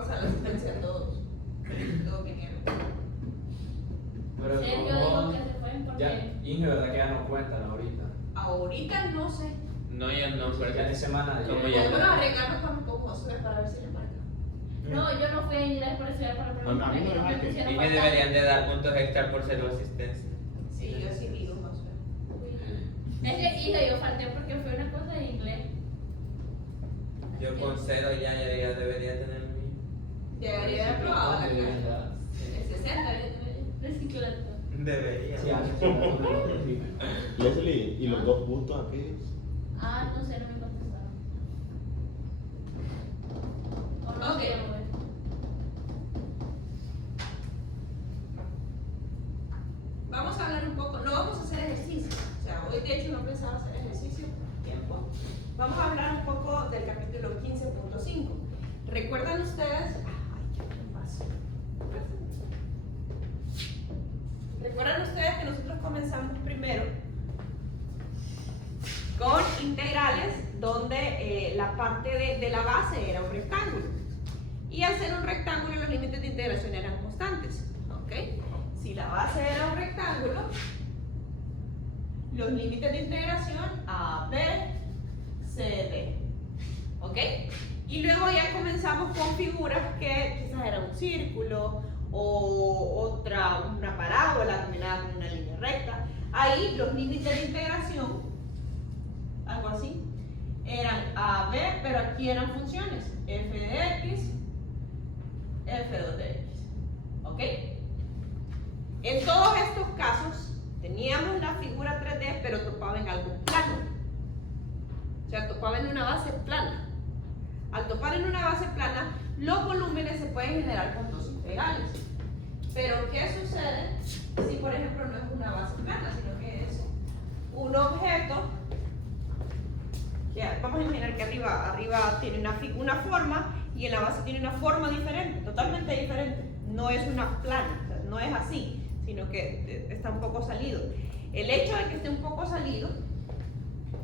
pasar la asistencia a todos. Todos vinieron. Pero Sergio dijo que se fue porque... ya, Inge, ¿verdad que ya no cuentan ahorita? Ahorita no sé. No, ya no, Porque porque de semana Como ya. ya- Podemos arreglarnos con Josué para ver si le marca. No, yo no fui a inglés por estudiar para A mí preguntar. no me No me marquen. pusieron y que falta. deberían de dar puntos extra por ser asistencia. Sí, yo sí vi un Josué. Es que hija, yo falté porque fue una cosa de inglés. Yo con 0 ya debería tener mi... Debería haber probado la clase. Ya. El 60 Reciclando. Debería. Sí, antes sí, sí. Leslie, ¿y los 2 puntos aquellos? Ah, no sé, no me contestaron. O no Ok. sé, güey. Vamos a hablar un poco, no vamos a hacer ejercicio. O sea, hoy de hecho no pensaba hacer ejercicio. Tiempo. Vamos a hablar un poco del capítulo 15.5. ¿Recuerdan ustedes? Ay, qué paso. ¿Recuerdan ustedes que nosotros comenzamos primero con integrales donde la parte de la base era un rectángulo? Y al ser un rectángulo los límites de integración eran constantes. ¿Ok? Si la base era un rectángulo, los límites de integración A, B, C, D. ¿Ok? Y luego ya comenzamos con figuras que quizás era un círculo o una parábola combinada con una línea recta. Ahí los límites de integración, algo así, eran A, B, pero aquí eran funciones, f de x, f2 de x. ¿Ok? En todos estos casos teníamos la figura 3D, pero topaba en algo plano. O sea, topaba en una base plana. Al topar en una base plana, los volúmenes se pueden generar con dos integrales. Pero, ¿qué sucede si, por ejemplo, no es una base plana, sino que es un objeto? Que, vamos a imaginar que arriba tiene una forma y en la base tiene una forma diferente, totalmente diferente. No es una plana, o sea, no es así, sino que está un poco salido. El hecho de que esté un poco salido,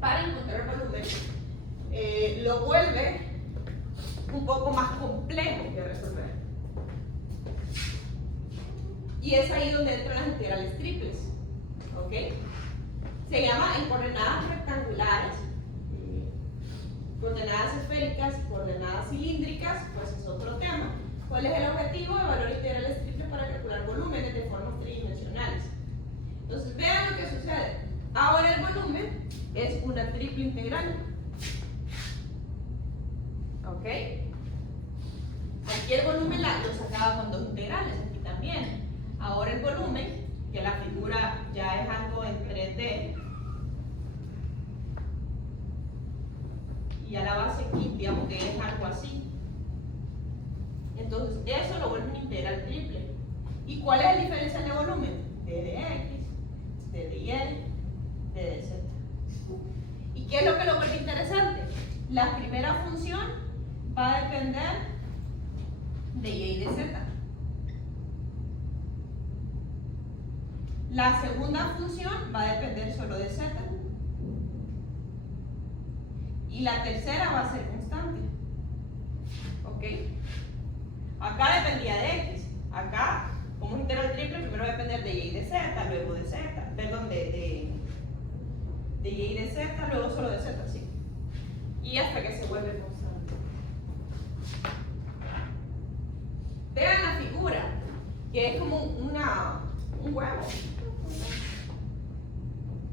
para encontrar el volumen, lo vuelve un poco más complejo de resolver. Y es ahí donde entran las integrales triples. ¿Ok? Se llama en coordenadas rectangulares, coordenadas esféricas, coordenadas cilíndricas, pues es otro tema. ¿Cuál es el objetivo? Evaluar integrales triples para calcular volúmenes de formas tridimensionales. Entonces vean lo que sucede. Ahora el volumen es una triple integral. ¿Ok? Aquí el volumen lo sacaba con dos integrales, aquí también. Ahora el volumen, que la figura ya es algo en 3D, y a la base aquí, digamos que es algo así. Entonces eso lo vuelve una integral triple. ¿Y cuál es el diferencial de volumen? D de x, D de y, D de z. ¿Y qué es lo que lo vuelve interesante? La primera función va a depender de y y de z. La segunda función va a depender solo de z. Y la tercera va a ser constante. ¿Ok? Acá dependía de x. Acá, como es integral triple, primero va a depender de y y de z, luego de z, perdón, de y y de z, luego solo de z, sí. Y hasta que se vuelve constante. Vean la figura, que es como un huevo.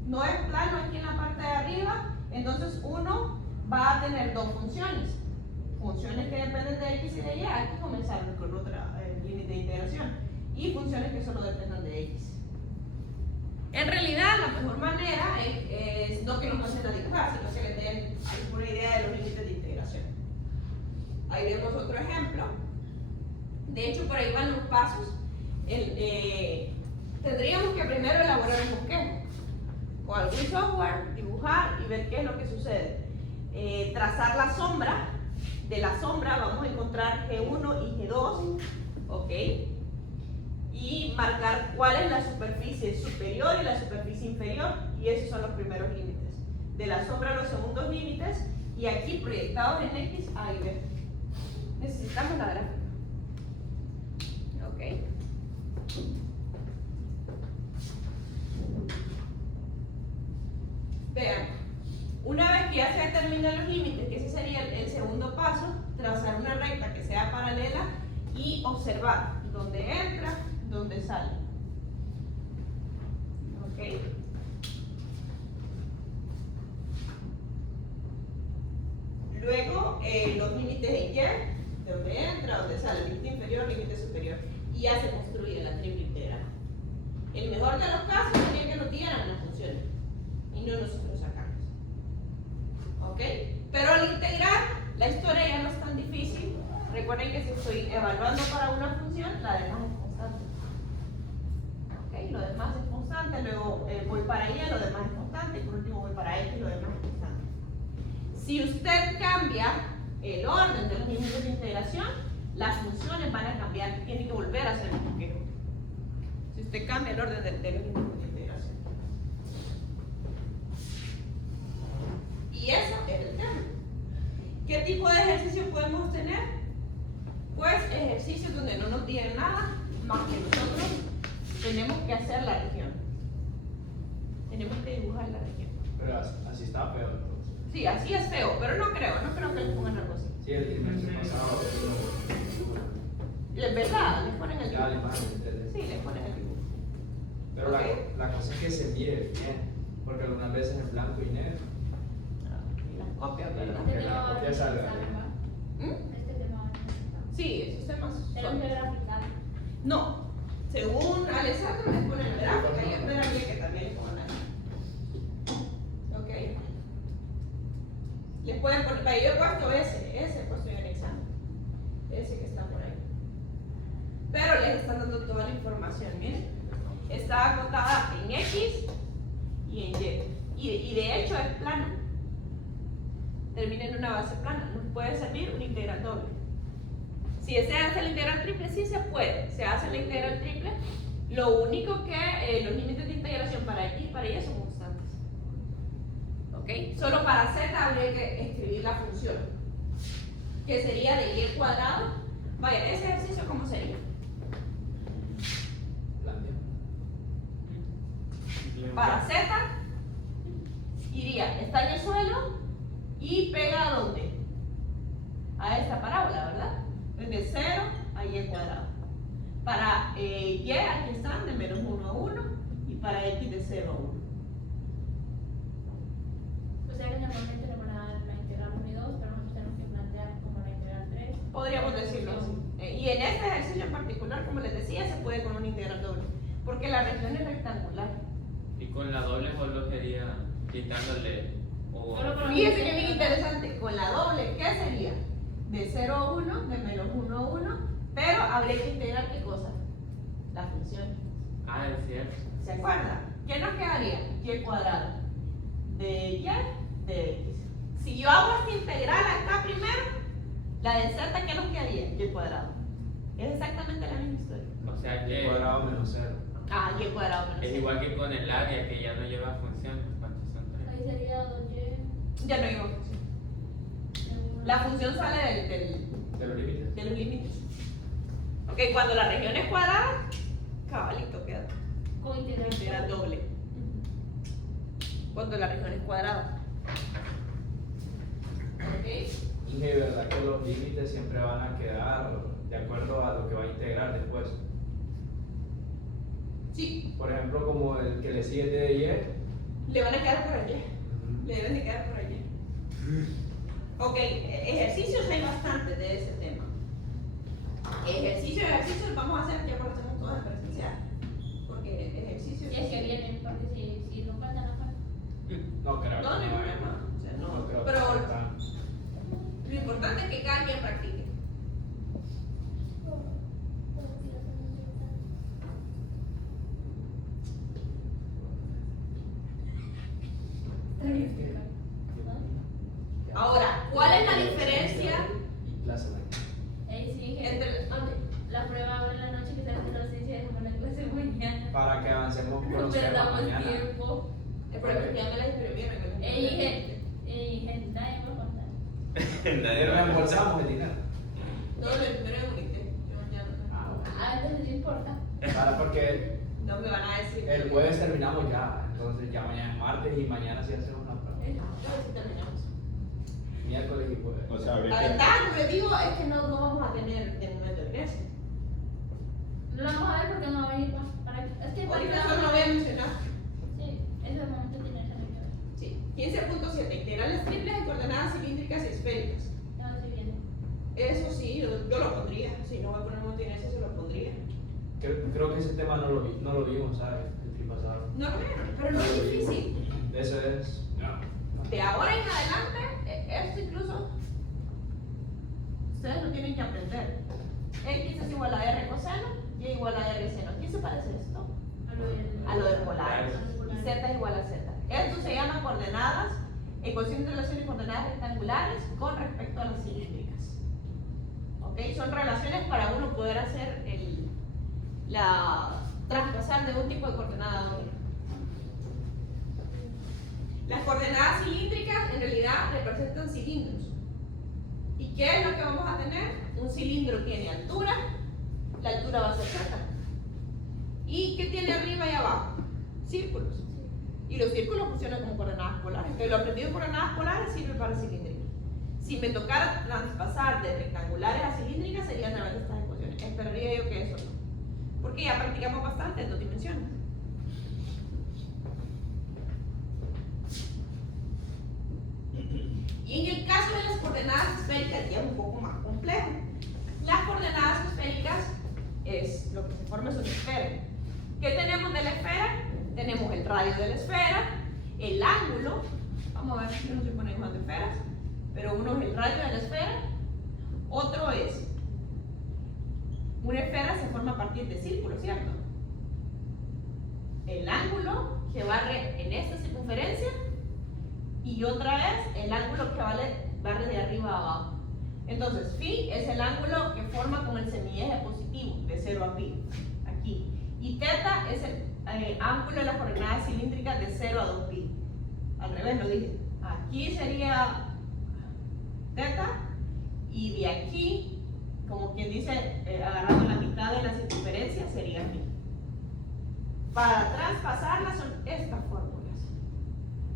No es plano aquí en la parte de arriba, entonces uno va a tener dos funciones. Funciones que dependen de x y de y, aquí comenzaron con otra límite de integración. Y funciones que solo dependan de x. En realidad, la mejor manera es no que nos pasen a dibujar, sino que les den alguna idea de los límites de integración. Ahí vemos otro ejemplo. De hecho, por ahí van los pasos. Tendríamos que primero elaborar un bosquejo. Con algún software, dibujar y ver qué es lo que sucede. Trazar la sombra. De la sombra vamos a encontrar G1 y G2. ¿Ok? Y marcar cuál es la superficie superior y la superficie inferior, y esos son los primeros límites. De la sombra los segundos límites, y aquí proyectados en X, A y B. Necesitamos la gráfica. Vean, una vez que ya se determinan los límites, que ese sería el segundo paso, trazar una recta que sea paralela y observar dónde entra, dónde sale. ¿Ok? Luego, los límites de Y, de dónde entra, dónde sale, límite inferior, límite superior. Y ya se construye la triple integral. El mejor de los casos sería que nos dieran las funciones y no nosotros sacarlas. ¿Ok? Pero al integrar, la historia ya no es tan difícil. Recuerden que si estoy evaluando para una función, la demás es constante. ¿Ok? Lo demás es constante, luego voy para Y, lo demás es constante, y por último voy para X, lo demás es constante. Si usted cambia el orden de los límites de integración, las funciones van a cambiar, tiene que volver a hacer el bosquejo. Si usted cambia el orden de los límites de integración. Y eso es el tema. ¿Qué tipo de ejercicio podemos tener? Pues ejercicios donde no nos digan nada, más que nosotros tenemos que hacer la región. Tenemos que dibujar la región. Pero así está peor entonces. Sí, así es feo, pero no creo que les pongan algo así. Sí, el trimestre pasado. Es verdad, les ponen el Ya la dibujo. imagen de ustedes. Sí, les ponen el dibujo. Pero Ok. la cosa es que se mire bien, porque algunas veces en blanco y negro. Y las copias, ¿verdad? Que la copia salga bien. ¿Mm? Este tema va a necesitar. Sí, esos temas Tenemos son. que graficar. No, según Alessandro les ponen la gráfica y esperaría que también les pongan ahí. Ok. Les pueden poner, vaya, yo he puesto ese he puesto yo en examen. Ese que está por ahí. Pero les están dando toda la información, miren. Está acotada en X y en Y. Y de hecho es plana. Termina en una base plana. Nos puede servir una integral doble. Si se hace la integral triple, sí se puede. Se hace la integral triple. Lo único que los límites de integración para X y para Y son constantes. ¿Ok? Solo para Z habría que escribir la función, que sería de Y cuadrado. Vaya, ese ejercicio, ¿cómo sería? Plantea. Para Z, iría, está en el suelo y pega a dónde? A esta parábola, ¿verdad? Desde 0 a Y cuadrado. Para Y, aquí están, de menos 1 a 1, y para X de 0 a 1. O sea que normalmente le van a dar la integral 1 y 2, pero nosotros tenemos que plantear como la integral 3. Podríamos decirlo así. Y en este ejercicio en particular, como les decía, se puede con una integral doble, porque la región es rectangular. Y con la doble solo sería quitándole o Solo con- Fíjense que bien interesante, con la doble, ¿qué sería? De 0 a 1, de menos 1 a 1, pero habría que integrar ¿qué cosa? La función. Ah, es cierto. ¿Se acuerdan? ¿Qué nos quedaría? Y cuadrado. De Y, de X. Si yo hago esta integral acá primero, la de Z, ¿qué nos quedaría? Y cuadrado. Es exactamente la misma historia. O sea Y que cuadrado menos 0. Ah, Y cuadrado menos es Z. igual que con el área que ya no lleva función. ¿Cuántos son? Ahí sería 2y. Ya no hay función. La función sale ¿De los límites? de los límites. Ok, cuando la región es cuadrada, cabalito queda. Con integral Integral doble. Cuando la región es cuadrada. Ok. Inge, ¿verdad que los límites siempre van a quedar de acuerdo a lo que va a integrar después? Sí, Por ejemplo, como el que le sigue de Y. le van a quedar por allí. Le deben de quedar por allí. Ok, ejercicios hay bastantes de ese tema. Ejercicios vamos a hacer, ya conocemos todas las presenciales. Porque ejercicios. Y es que vienen, porque si no faltan las faltan. No creo. No, no hay problema. O sea, no. creo Pero que está. lo importante es que cada quien practique. Ahora, ¿cuál es la diferencia Y clase mañana. Ahí sí, que entre la prueba ahora en la noche que se hace la ciencia dejamos la clase mañana. Para que avancemos con No los temas perdamos mañana. tiempo. el problema es que ya me la escribieron? Dije, nadie me va a contar. Nadie Pero va a reembolsamos el dinero. No, lo primero es bonito. Yo ya no. Ah, bueno. Ah, entonces no importa. Claro, porque No me van a decir. el jueves terminamos ya, entonces ya mañana es martes y mañana sí hacemos una prueba. Entonces sí terminamos. Miércoles y jueves. O sea, habría La que. ventaja, como les digo, es que no vamos a tener el momento de ingreso. No lo vamos a ver porque no va a venir más. Es que Ahorita solo lo voy a mencionar. Sí, ese momento tiene que ver. Sí. 15.7. Integrales triples en coordenadas cilíndricas y esféricas. Ya lo estoy viendo. Eso sí, yo lo pondría. Si no voy a poner multinesia, se lo pondría. Creo que ese tema no lo vimos, ¿sabes? El trip pasado. No lo vieron, pero no es difícil. Eso es. No. De ahora en adelante, esto incluso ustedes lo tienen que aprender. X es igual a R coseno, Y igual a R seno. ¿A qué se parece esto? A lo de polares. Y Z es igual a Z. Esto se llama coordenadas, ecuación de relación de coordenadas rectangulares con respecto a las cilíndricas. ¿Ok? Son relaciones para uno poder hacer traspasar de un tipo de coordenada a otro. Las coordenadas cilíndricas en realidad representan cilindros. ¿Y qué es lo que vamos a tener? Un cilindro tiene altura, la altura va a ser Z. ¿Y qué tiene arriba y abajo? Círculos. Y los círculos funcionan como coordenadas polares. Entonces, lo aprendido en coordenadas polares sirve para cilíndricas. Si me tocara traspasar de rectangulares a cilíndricas, serían a través de estas ecuaciones. Esperaría yo que eso no. Porque ya practicamos bastante en 2 dimensiones. Y en el caso de las coordenadas esféricas ya es un poco más complejo. Las coordenadas esféricas es lo que se forma es una esfera. ¿Qué tenemos de la esfera? Tenemos el radio de la esfera, el ángulo. Vamos a ver, yo no soy buena dibujando esferas, pero uno es el radio de la esfera, otro es una esfera se forma a partir de círculos, ¿cierto? El ángulo que barre en esta circunferencia y otra vez el ángulo que barre de arriba a abajo. Entonces, phi es el ángulo que forma con el semieje positivo, de 0 a pi, aquí. Y teta es el ángulo de las coordenadas cilíndricas de 0 a 2pi. Al revés lo dije. Aquí sería teta y de aquí, como quien dice, agarrando la mitad de la circunferencia, sería pi. Para traspasarlas son estas fórmulas.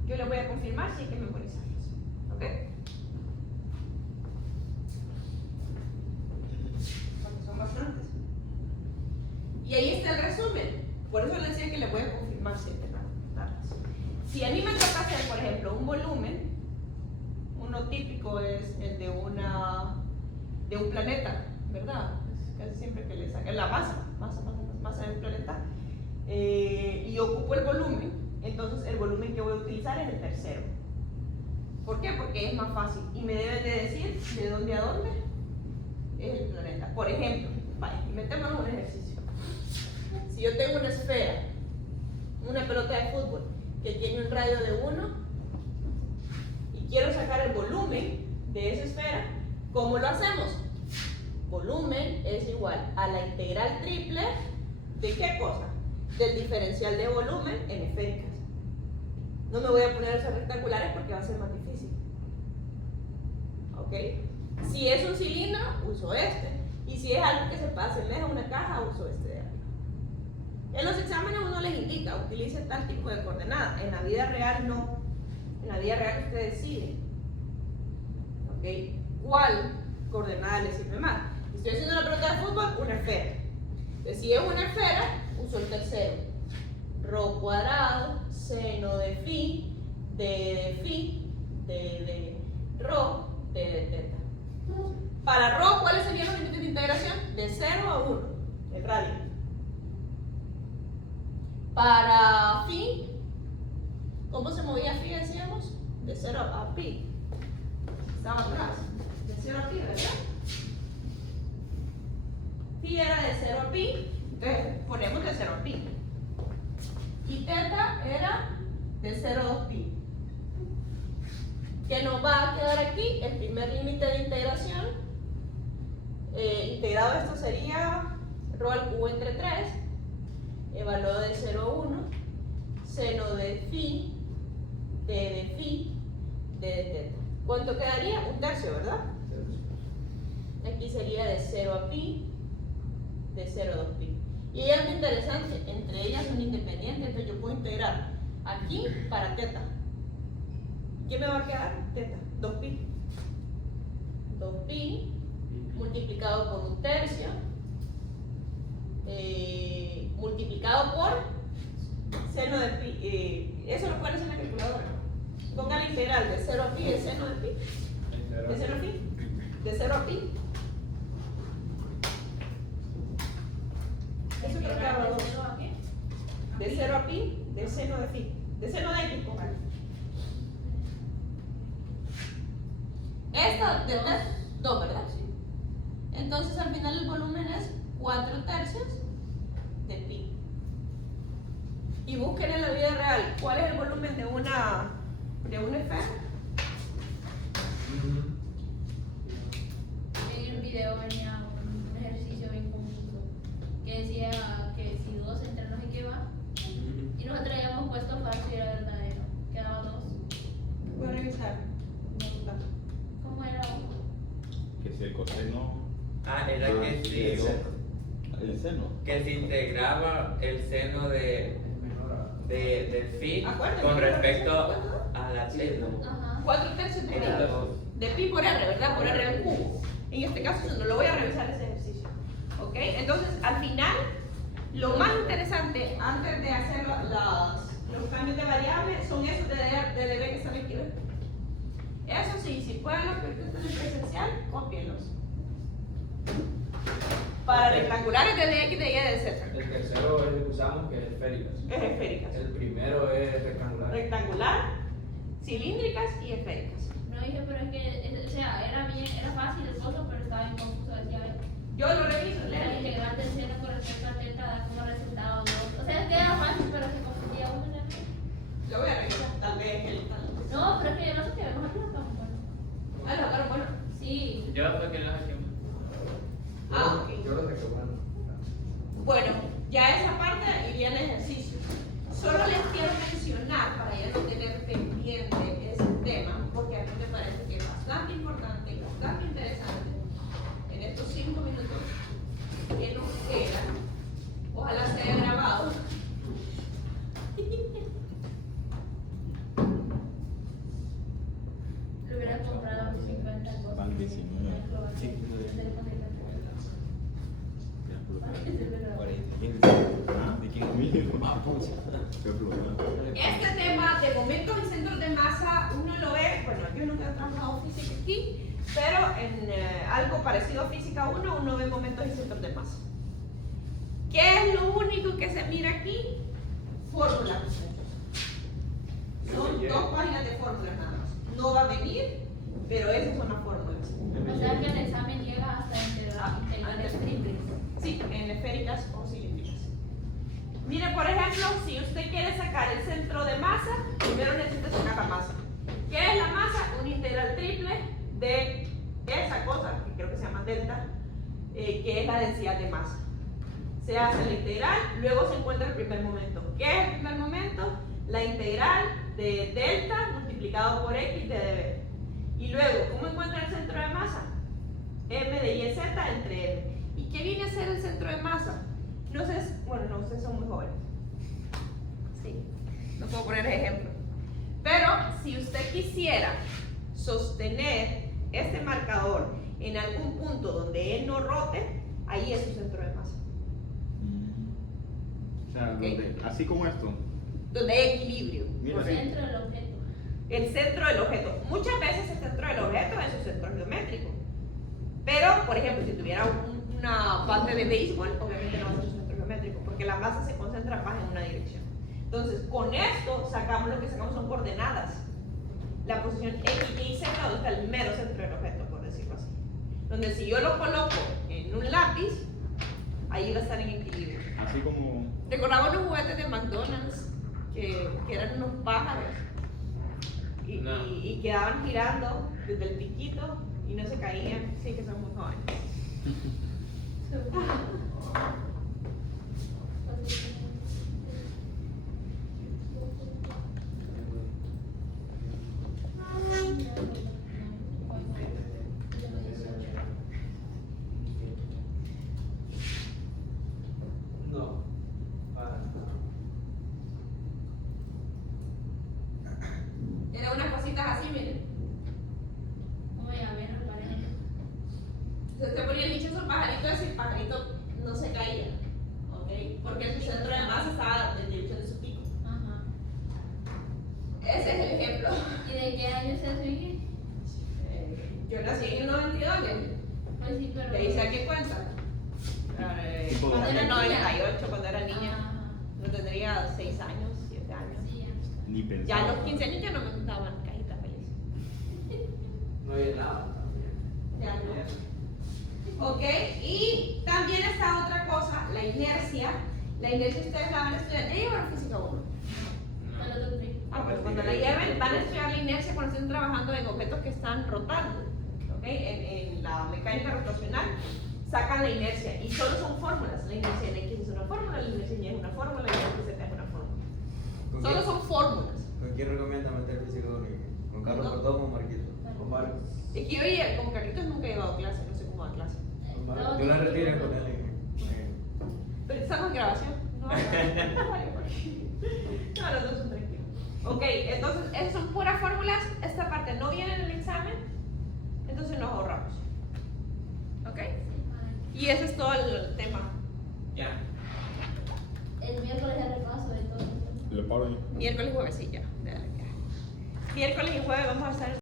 Yo les voy a confirmar si hay que memorizarlas. ¿Ok? Porque son bastantes. Y ahí está el resumen. Por eso les decía que les voy a confirmar si hay que darlas. Si a mí me toca hacer, por ejemplo, un volumen, uno típico es el de un planeta, ¿verdad? Casi siempre que le sacan la masa del planeta. Y ocupo el volumen, entonces el volumen que voy a utilizar es el tercero. ¿Por qué? Porque es más fácil y me deben de decir de dónde a dónde es el planeta. Por ejemplo, vale, inventémonos un ejercicio. Si yo tengo una esfera, una pelota de fútbol que tiene un radio de 1 y quiero sacar el volumen de esa esfera, ¿cómo lo hacemos? Volumen es igual a la integral triple ¿de qué cosa? Del diferencial de volumen en esféricas. No me voy a poner esos rectangulares porque va a ser más difícil. ¿Ok? Si es un cilindro, uso este. Y si es algo que se asemeja a una caja, uso este de arriba. En los exámenes uno les indica, utilice tal tipo de coordenada. En la vida real no. En la vida real ustedes deciden. ¿Ok? ¿Cuál coordenada les sirve más? Si estoy haciendo una pelota de fútbol, una esfera. Entonces, si es una esfera, uso el tercero. Rho cuadrado, seno de phi, d de phi, d de rho, d de teta. Para rho, ¿cuáles serían los límites de integración? De 0 a 1, el radio. Para phi, ¿cómo se movía phi, decíamos? De 0 a pi. Estaba atrás. De 0 a pi, ¿verdad? Phi era de 0 a pi, entonces ponemos de 0 a pi. Y teta era de 0 a 2pi. ¿Qué nos va a quedar aquí? El primer límite de integración. Integrado esto sería rho al cubo entre 3, evaluado de 0 a 1, seno de phi, d de phi, d de teta. ¿Cuánto quedaría? Un tercio, ¿verdad? Aquí sería de 0 a pi, de 0 a 2pi. Y es muy interesante, entre ellas son independientes, entonces yo puedo integrar aquí para teta. ¿Qué me va a quedar? Teta, 2pi. 2pi multiplicado por 1/3 multiplicado por seno de pi. Eso lo pueden hacer en la calculadora. Pongan la integral de 0 a pi, el seno de pi. De 0 a pi. De 0 a pi. Eso creo que hago dos. De 0 a pi, de seno de pi. De seno de x, pongan. Esta de 2, ¿verdad? Sí. Entonces al final el volumen es 4/3 de pi. Y busquen en la vida real cuál es el volumen de una esfera. En el video venía un ejercicio bien confuso que decía que si 2 entre no sé qué va, y nosotros habíamos puesto falso y era verdadero, quedaba 2. Voy a revisar. ¿Cómo era? Que si el coseno. Era que sí. El seno. Que se integraba el seno de phi Acuérdense, con respecto ¿acuerdan? a la teta. Ajá. 4/3 de Era pi. dos. De pi por r, ¿verdad? Por r al cubo. En este caso no lo voy a revisar ese ejercicio. ¿Ok? Entonces, al final, lo más interesante antes de hacer los cambios de variables son esos de db que están aquí. ¿Ven? Eso sí, si pueden los que estén en presencial, cópienlos. Para rectangulares de dx, de y, de z. El tercero es el que usamos, que es esféricas. Es esféricas. El primero es rectangular. Rectangular, cilíndricas y esféricas. No dije, pero es que, o sea, era fácil el coso, pero estaba bien confuso. Decía, Yo lo reviso, la leo. integral del seno con respecto a teta da como resultado 2. O sea, es que era fácil, pero se confundía uno. ¿No? Lo voy a revisar, tal vez el tal. No, pero es que yo no sé qué vemos aquí, no estamos bueno. Ah, lo sacaron bueno. Sí. Yo fue que no sé qué. Ah, ok. Yo lo saqué bueno. Bueno, ya esa parte iría en el ejercicio. Solo les quiero mencionar, para ya no tener pendiente ese tema, porque a mí me parece que es bastante importante y bastante interesante en estos 5 minutos que nos quedan. Ojalá se haya grabado. Lo hubiera comprado en 50 cosas. Van 19. Sí. ¿De quién mismo? Qué problema. Este tema de momentos y centros de masa, uno lo ve, bueno, yo nunca he trabajado física aquí, pero en algo parecido a física 1, uno ve momentos y centros de masa. ¿Qué es lo único que se mira aquí? Fórmulas. Son 2 páginas de fórmulas nada más. No va a venir, pero esas son las fórmulas. O sea que el examen llega hasta integrales triples. Sí, en esféricas o cilíndricas. Mire, por ejemplo, si usted quiere sacar el centro de masa, primero necesita sacar la masa. ¿Qué es la masa? Un integral triple de esa cosa, que creo que se llama delta, que es la densidad de masa. Se hace la integral, luego se encuentra el primer momento. ¿Qué es el primer momento? La integral de delta multiplicado por x de db. Y luego, ¿cómo encuentra el centro de masa? M de y z entre m. ¿Y qué viene a ser el centro de masa? No sé, bueno, no, ustedes son muy jóvenes. Sí, no puedo poner ejemplo. Pero si usted quisiera sostener este marcador en algún punto donde él no rote, ahí es su centro de masa. O sea, donde, así como esto. Donde hay equilibrio. Mira, El centro del objeto. El centro del objeto. Muchas veces el centro del objeto es su centro geométrico. Pero, por ejemplo, si tuviera una base de béisbol, obviamente no va a ser su centro geométrico, porque la masa se concentra más en una dirección. Entonces, con esto sacamos lo que sacamos son coordenadas. La posición X, Y y Z, donde está el mero centro del objeto, por decirlo así. Donde si yo lo coloco en un lápiz, ahí va a estar en equilibrio. así como. Recordaba unos juguetes de McDonald's que eran unos pájaros y quedaban girando desde el piquito y no se caían. Sí, que son muy jóvenes. Se ponía el bicho un pajarito ese, el pajarito no se caía, ¿ok? Porque su centro de masa estaba en dirección de su pico. Ajá. Ese es el ejemplo. ¿Y de qué año es eso, Ingrid? Yo nací en el 92, Pues sí, pero. ¿te dice a qué cuenta? Tipo Cuando era 2000. 98, cuando era niña. Ajá. Yo tendría 6 años, 7 años. Sí, ya. Ni Ya pensaba. a los 15 años ya no me gustaban cajitas felices. No hay nada también. Ya no. Ok, y también está otra cosa, la inercia. La inercia ustedes la van a estudiar. ¿Ya llevaron física 1? Pero tú tri. Ah, pues cuando la lleven van a estudiar la inercia cuando estén trabajando en objetos que están rotando. ¿Ok? En la mecánica rotacional sacan la inercia y solo son fórmulas. La inercia de X es una fórmula, la inercia Y es una fórmula, la inercia Z es una fórmula. Solo son fórmulas. ¿Con quién recomienda meter física única? ¿Con Carlos No. Cordón o Marquito? Con Marcos. Es que yo oye, con Carlitos nunca he llevado clase, no sé cómo da clase. Yo la retiré con él. Pero estamos en grabación. No, no, los dos son tranquilos. Ok, entonces esas son puras fórmulas. Esta parte no viene en el examen, entonces nos ahorramos. ¿Ok? Y ese es todo el tema. Ya. El miércoles de repaso de todo. Le paro ahí. Miércoles y jueves, sí, ya. Miércoles y jueves vamos a hacer